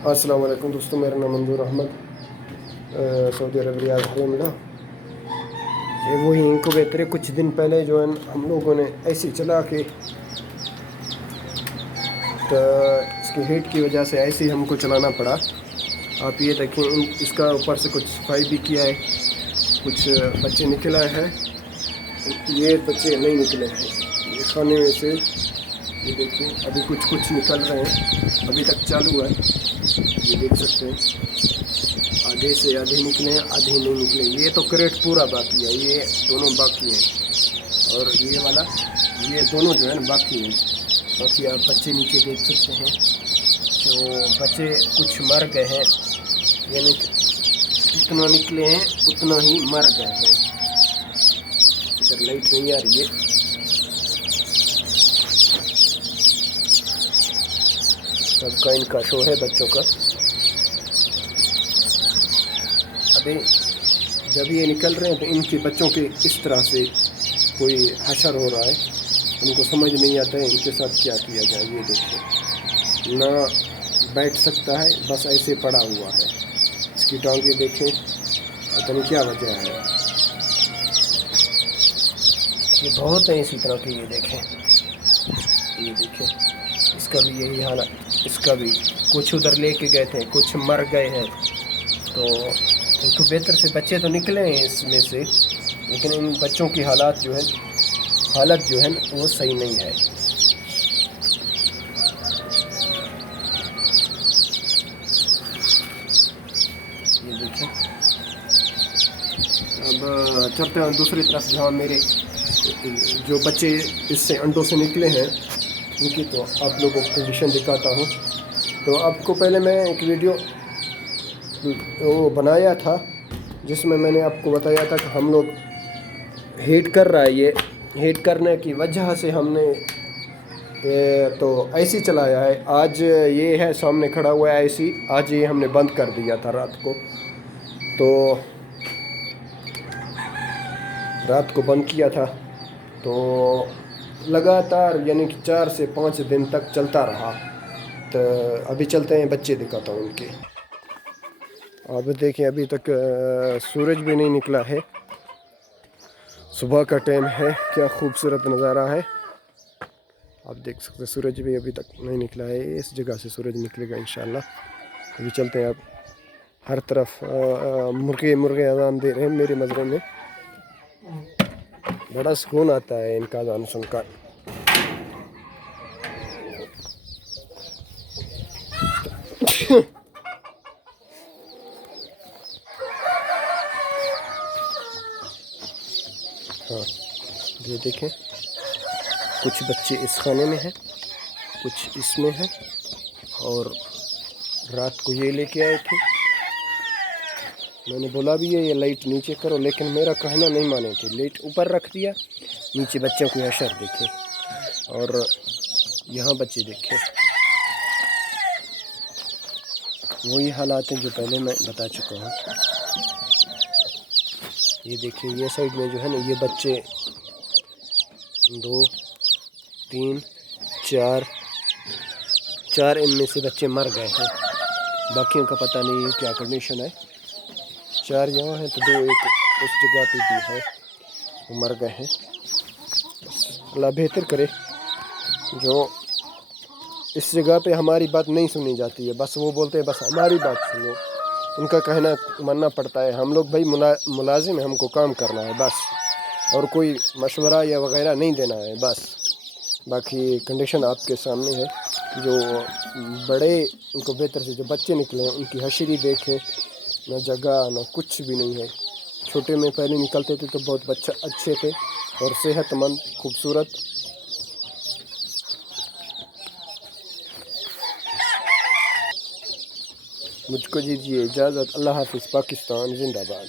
अस्सलाम वालेकुम दोस्तों, मेरा नाम मंजूर अहमद, सऊदी अरब रियाद में मिला। ये वही इनक्यूबेटर है। कुछ दिन पहले जो है हम लोगों ने ऐसे ही चला के, तो इसकी हीट की वजह से ऐसे ही हमको चलाना पड़ा। आप ये देखें, इसका ऊपर से कुछ सफाई भी किया है। कुछ बच्चे निकल आए हैं, ये बच्चे नहीं निकले हैं ये खाने में से। ये देखिए, अभी कुछ कुछ निकल रहे हैं, अभी तक चालू है। ये देख सकते हैं, आधे से आधे निकले हैं, आधे नहीं निकले। ये तो क्रेट पूरा बाकी है, ये दोनों बाकी हैं। और ये वाला, ये दोनों जो है ना बाकी हैं। बाकी आप बच्चे नीचे देख सकते हैं, तो बच्चे कुछ मर गए हैं, यानी जितना निकले हैं उतना ही मर गए हैं। इधर लाइट नहीं आ रही है। सबका इनका शो है बच्चों का। अभी जब ये निकल रहे हैं तो इनके बच्चों के इस तरह से कोई हशर हो रहा है, उनको समझ नहीं आता है इनके साथ क्या किया जाए। ये देखिए, ना बैठ सकता है, बस ऐसे पड़ा हुआ है। इसकी टांगे देखें, पता नहीं क्या वजह है। ये बहुत है इसी तरह के। ये देखें, इसका भी यही हाल है। इसका भी कुछ उधर लेके गए थे, कुछ मर गए हैं। तो इनको बेहतर से बच्चे तो निकले हैं इसमें से, लेकिन इन बच्चों की हालत जो है वो सही नहीं है। ये देखें। अब चलते हैं दूसरी तरफ, जहाँ मेरे जो बच्चे इससे अंडों से निकले हैं उनकी तो आप लोगों को कंडीशन दिखाता हूँ। तो आपको पहले मैं एक वीडियो वो बनाया था, जिसमें मैंने आपको बताया था कि हम लोग हीट कर रहा है। ये हीट करने की वजह से हमने तो ऐसी चलाया है। आज ये है सामने खड़ा हुआ है ऐसी, आज ये हमने बंद कर दिया था रात को। तो रात को बंद किया था, तो लगातार यानी कि 4 से 5 दिन तक चलता रहा। तो अभी चलते हैं, बच्चे दिखाता हूँ उनके। अब देखिए, अभी तक सूरज भी नहीं निकला है। सुबह का टाइम है, क्या खूबसूरत नज़ारा है। आप देख सकते हैं, सूरज भी अभी तक नहीं निकला है। इस जगह से सूरज निकलेगा इंशाल्लाह। अभी चलते हैं। अब हर तरफ मुर्गे अजान दे रहे हैं मेरे मजरे में। बड़ा सुकून आता है इनका अजान सुनकर। हाँ, ये देखें, कुछ बच्चे इस खाने में हैं, कुछ इसमें हैं। और रात को ये लेके आए थे, मैंने बोला भी है ये लाइट नीचे करो, लेकिन मेरा कहना नहीं माने थे। लाइट ऊपर रख दिया, नीचे बच्चों की हशर देखे। और यहाँ बच्चे देखे, वही हालात हैं जो पहले मैं बता चुका हूँ। ये देखिए, ये साइड में जो है ना, ये बच्चे 2 3 4 इनमें से बच्चे मर गए हैं। बाकियों का पता नहीं है क्या कंडीशन है। 4 यहाँ हैं तो 2 एक उस जगह पे भी है, वो मर गए हैं। अल्लाह बेहतर करे। जो इस जगह पे हमारी बात नहीं सुनी जाती है, बस वो बोलते हैं बस हमारी बात सुनो, उनका कहना मानना पड़ता है। हम लोग भाई मुलाजिम हैं, हमको काम करना है बस, और कोई मशवरा या वगैरह नहीं देना है बस। बाकी कंडीशन आपके सामने है। जो बड़े उनको बेहतर से जो बच्चे निकले हैं उनकी हशरी देखें, ना जगह ना कुछ भी नहीं है। छोटे में पहले निकलते थे तो बहुत बच्चा अच्छे थे और सेहतमंद खूबसूरत। मुझको दीजिए इजाज़त। अल्लाह हाफिज़। पाकिस्तान जिंदाबाद।